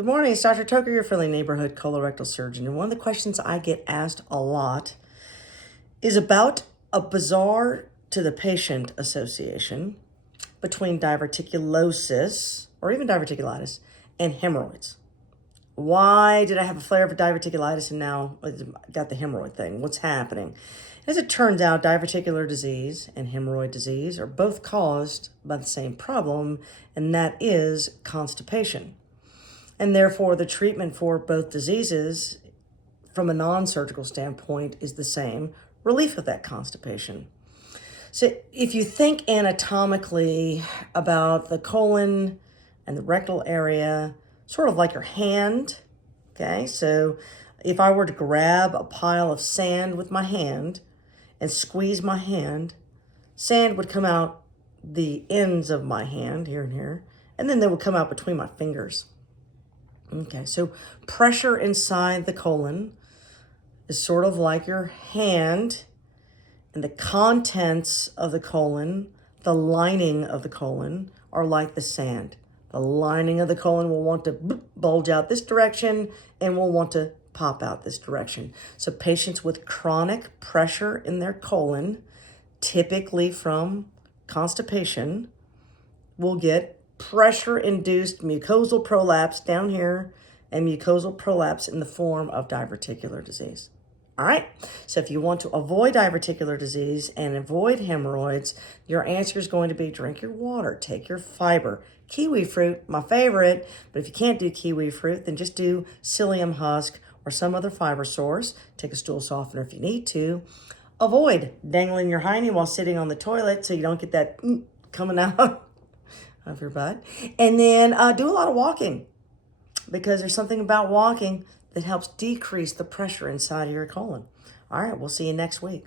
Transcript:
Good morning, it's Dr. Tucker, your friendly neighborhood colorectal surgeon. And one of the questions I get asked a lot is about a bizarre to the patient association between diverticulosis, or even diverticulitis, and hemorrhoids. Why did I have a flare of diverticulitis and now I got the hemorrhoid thing? What's happening? As it turns out, diverticular disease and hemorrhoid disease are both caused by the same problem, and that is constipation. And therefore, the treatment for both diseases from a non-surgical standpoint is the same, relief of that constipation. So if you think anatomically about the colon and the rectal area, sort of like your hand, okay? So if I were to grab a pile of sand with my hand and squeeze my hand, sand would come out the ends of my hand, here and here, and then they would come out between my fingers. Okay, so pressure inside the colon is sort of like your hand, and the contents of the colon, the lining of the colon, are like the sand. The lining of the colon will want to bulge out this direction and will want to pop out this direction. So patients with chronic pressure in their colon, typically from constipation, will get pressure-induced mucosal prolapse down here and mucosal prolapse in the form of diverticular disease. All right, so if you want to avoid diverticular disease and avoid hemorrhoids, your answer is going to be drink your water, take your fiber. Kiwi fruit, my favorite, but if you can't do kiwi fruit, then just do psyllium husk or some other fiber source. Take a stool softener if you need to. Avoid dangling your hiney while sitting on the toilet so you don't get that coming out of your butt. And then do a lot of walking, because there's something about walking that helps decrease the pressure inside of your colon. All right, we'll see you next week.